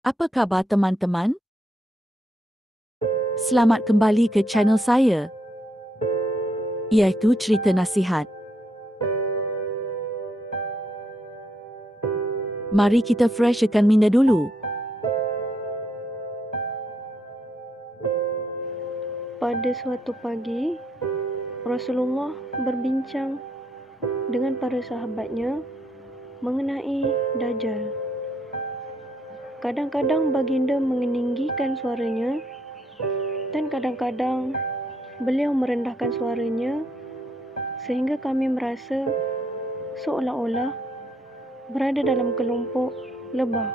Apa khabar teman-teman? Selamat kembali ke channel saya, iaitu Cerita Nasihat. Mari kita freshkan minda dulu. Pada suatu pagi, Rasulullah berbincang dengan para sahabatnya mengenai Dajjal. Kadang-kadang baginda meninggikan suaranya dan kadang-kadang beliau merendahkan suaranya sehingga kami merasa seolah-olah berada dalam kelompok lebah.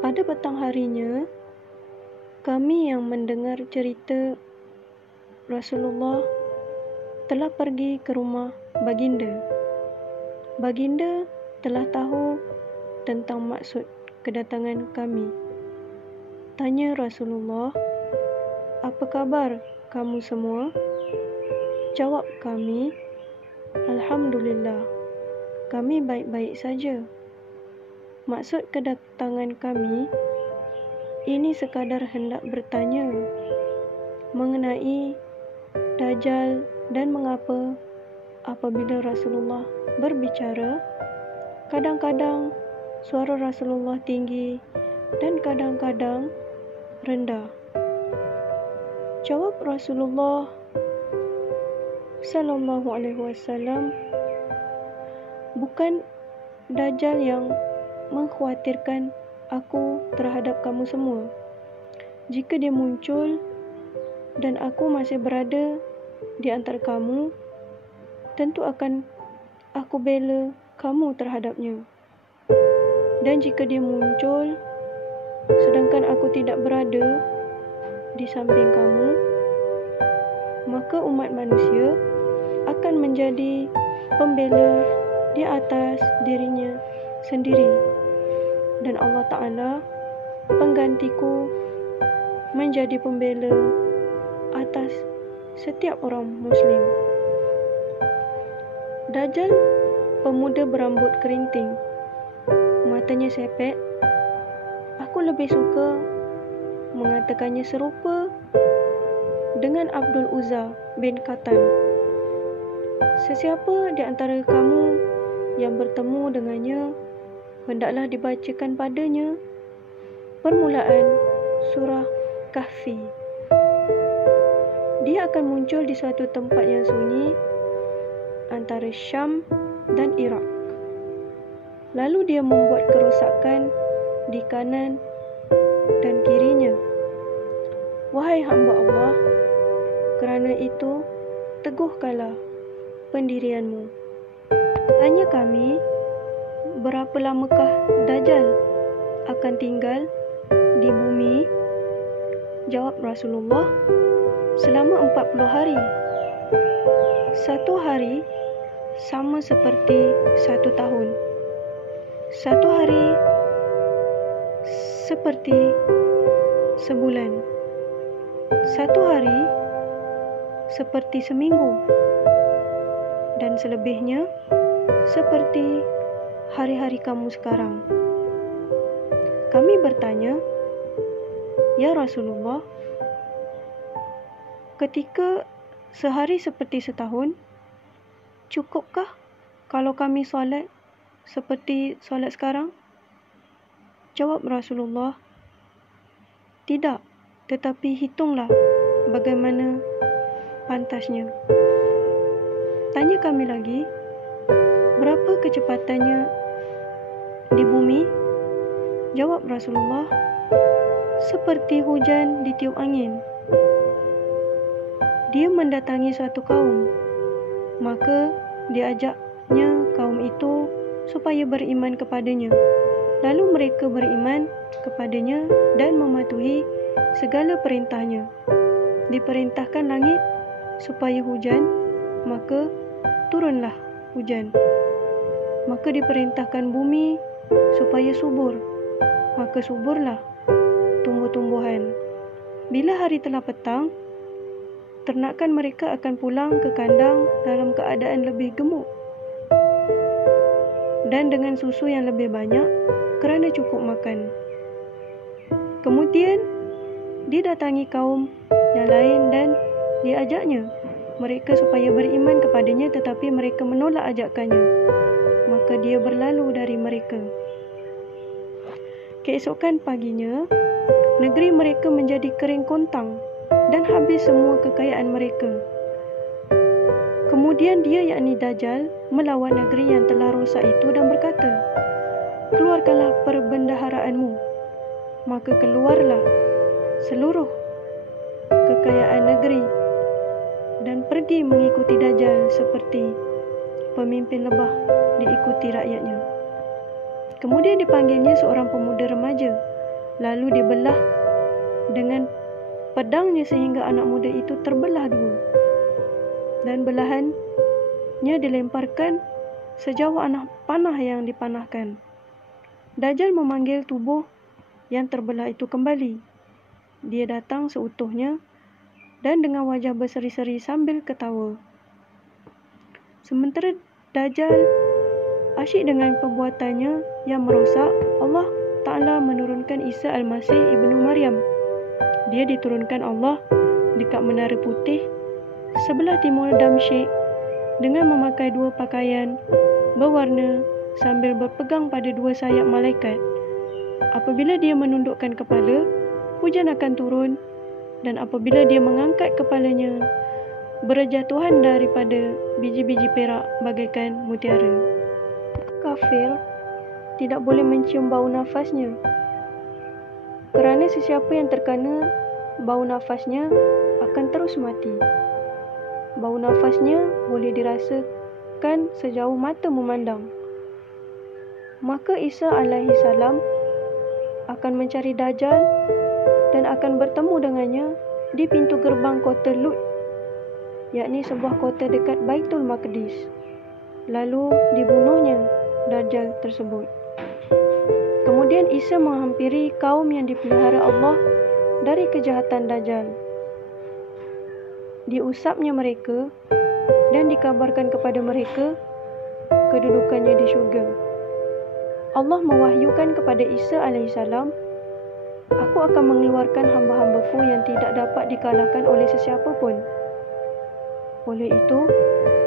Pada petang harinya, kami yang mendengar cerita Rasulullah telah pergi ke rumah baginda. Baginda telah tahu tentang maksud kedatangan kami. Tanya Rasulullah, "Apa kabar kamu semua?" Jawab kami, "Alhamdulillah, kami baik-baik saja." Maksud kedatangan kami ini sekadar hendak bertanya mengenai Dajjal dan mengapa apabila Rasulullah berbicara, kadang-kadang suara Rasulullah tinggi dan kadang-kadang rendah. Jawab Rasulullah sallallahu alaihi wasallam, "Bukan Dajjal yang mengkhawatirkan aku terhadap kamu semua. Jika dia muncul dan aku masih berada di antara kamu, tentu akan aku bela kamu terhadapnya. Dan jika dia muncul sedangkan aku tidak berada di samping kamu, maka umat manusia akan menjadi pembela di atas dirinya sendiri, dan Allah Ta'ala penggantiku menjadi pembela atas setiap orang Muslim." Dajjal pemuda berambut kerinting, matanya sepet. Aku lebih suka mengatakannya serupa dengan Abdul Uzza bin Qatan. Sesiapa di antara kamu yang bertemu dengannya, hendaklah dibacakan padanya permulaan surah Kahfi. Dia akan muncul di suatu tempat yang sunyi antara Syam dan Iraq. Lalu dia membuat kerosakan di kanan dan kirinya. Wahai hamba Allah, kerana itu teguhkanlah pendirianmu. Tanya kami, berapa lamakah Dajjal akan tinggal di bumi? Jawab Rasulullah, selama 40 hari. Satu hari sama seperti 1 tahun. 1 hari seperti sebulan. 1 hari seperti seminggu. Dan selebihnya seperti hari-hari kamu sekarang. Kami bertanya, "Ya Rasulullah, ketika sehari seperti setahun, cukupkah kalau kami solat seperti solat sekarang?" Jawab Rasulullah, "Tidak, tetapi hitunglah bagaimana pantasnya." Tanya kami lagi, berapa kecepatannya di bumi? Jawab Rasulullah, seperti hujan ditiup angin. Dia mendatangi suatu kaum, maka diajaknya kaum itu supaya beriman kepadanya. Lalu mereka beriman kepadanya dan mematuhi segala perintahnya. Diperintahkan langit supaya hujan, maka turunlah hujan. Maka diperintahkan bumi supaya subur, maka suburlah tumbuh-tumbuhan. Bila hari telah petang, ternakan mereka akan pulang ke kandang dalam keadaan lebih gemuk dan dengan susu yang lebih banyak kerana cukup makan. Kemudian didatangi kaum yang lain dan diajaknya mereka supaya beriman kepadanya, tetapi mereka menolak ajakannya. Maka dia berlalu dari mereka. Keesokan paginya, negeri mereka menjadi kering kontang dan habis semua kekayaan mereka. Kemudian dia, yakni Dajjal, melawan negeri yang telah rosak itu dan berkata, "Keluarkanlah perbendaharaanmu." Maka keluarlah seluruh kekayaan negeri dan pergi mengikuti Dajjal seperti pemimpin lebah diikuti rakyatnya. Kemudian dipanggilnya seorang pemuda remaja, lalu dibelah dengan pedangnya sehingga anak muda itu terbelah dua, dan belahannya dilemparkan sejauh anak panah yang dipanahkan. Dajjal memanggil tubuh yang terbelah itu kembali. Dia datang seutuhnya dan dengan wajah berseri-seri sambil ketawa. Sementara Dajjal asyik dengan perbuatannya yang merosak, Allah Ta'ala menurunkan Isa Al-Masih Ibnu Maryam. Dia diturunkan Allah dekat Menara Putih sebelah timur Damsyik dengan memakai dua pakaian berwarna sambil berpegang pada dua sayap malaikat. Apabila dia menundukkan kepala, hujan akan turun, dan apabila dia mengangkat kepalanya, berjatuhan daripada biji-biji perak bagaikan mutiara. Kafir tidak boleh mencium bau nafasnya, kerana sesiapa yang terkena bau nafasnya akan terus mati. Bau nafasnya boleh dirasakan sejauh mata memandang. Maka Isa alaihi salam akan mencari Dajjal dan akan bertemu dengannya di pintu gerbang kota Lut, yakni sebuah kota dekat Baitul Maqdis. Lalu dibunuhnya Dajjal tersebut. Kemudian Isa menghampiri kaum yang dipelihara Allah dari kejahatan Dajjal. Diusapnya mereka dan dikabarkan kepada mereka kedudukannya di syurga. Allah mewahyukan kepada Isa alaihissalam, "Aku akan mengeluarkan hamba-hambaku yang tidak dapat dikalahkan oleh sesiapa pun. Oleh itu,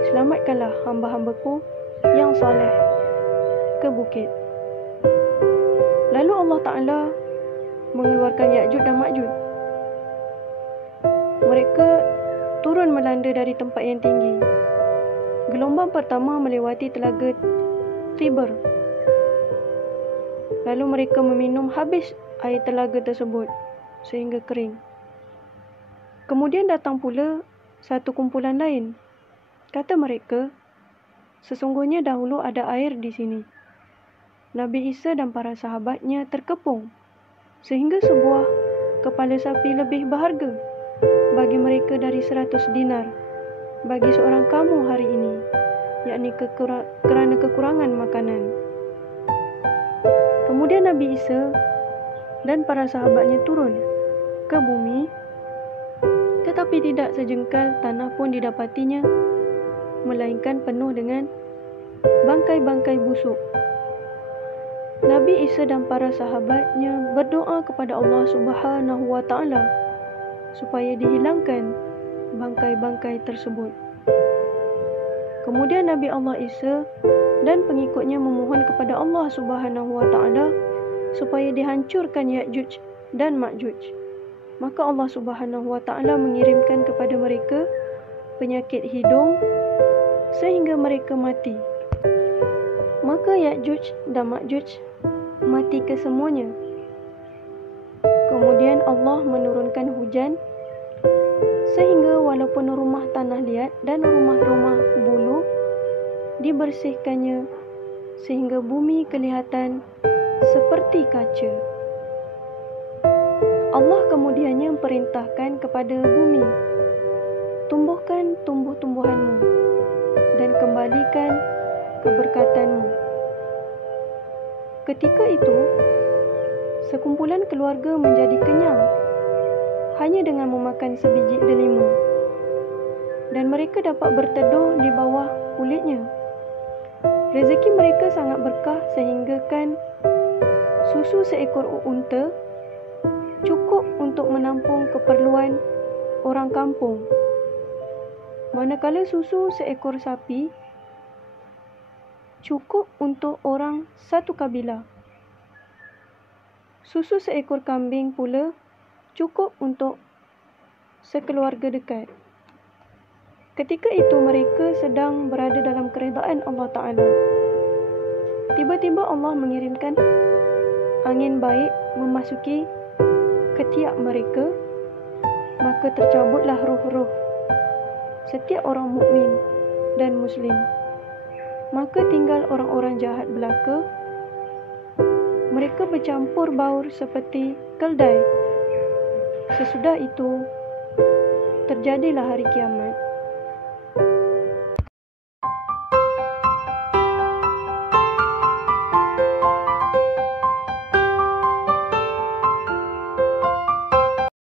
selamatkanlah hamba-hambaku yang soleh ke bukit." Lalu Allah Ta'ala mengeluarkan Ya'juj dan Ma'juj. Mereka turun melanda dari tempat yang tinggi. Gelombang pertama melewati telaga Tiber. Lalu mereka meminum habis air telaga tersebut sehingga kering. Kemudian datang pula satu kumpulan lain. Kata mereka, "Sesungguhnya dahulu ada air di sini." Nabi Isa dan para sahabatnya terkepung sehingga sebuah kepala sapi lebih berharga bagi mereka dari 100 dinar bagi seorang kamu hari ini, yakni kerana kekurangan makanan. Kemudian Nabi Isa dan para sahabatnya turun ke bumi, tetapi tidak sejengkal tanah pun didapatinya, melainkan penuh dengan bangkai-bangkai busuk. Nabi Isa dan para sahabatnya berdoa kepada Allah Subhanahu wa Ta'ala supaya dihilangkan bangkai-bangkai tersebut. Kemudian Nabi Allah Isa dan pengikutnya memohon kepada Allah Subhanahu wa Ta'ala supaya dihancurkan Ya'juj dan Ma'juj. Maka Allah Subhanahu wa Ta'ala mengirimkan kepada mereka penyakit hidung sehingga mereka mati. Maka Ya'juj dan Ma'juj mati kesemuanya. Kemudian Allah menurunkan hujan sehingga walaupun rumah tanah liat dan rumah-rumah bulu dibersihkannya sehingga bumi kelihatan seperti kaca. Allah kemudiannya perintahkan kepada bumi, "Tumbuhkan tumbuh-tumbuhanmu dan kembalikan keberkatanmu." Ketika itu, sekumpulan keluarga menjadi kenyang hanya dengan memakan sebiji delima, dan mereka dapat berteduh di bawah kulitnya. Rezeki mereka sangat berkah sehingga kan susu seekor unta cukup untuk menampung keperluan orang kampung. Manakala susu seekor sapi cukup untuk orang satu kabilah. Susu seekor kambing pula cukup untuk sekeluarga dekat. Ketika itu mereka sedang berada dalam keredaan Allah Ta'ala. Tiba-tiba Allah mengirimkan angin baik memasuki ketiak mereka, maka tercabutlah roh-roh setiap orang mukmin dan muslim. Maka tinggal orang-orang jahat belaka. Mereka bercampur baur seperti keldai. Sesudah itu terjadilah hari kiamat.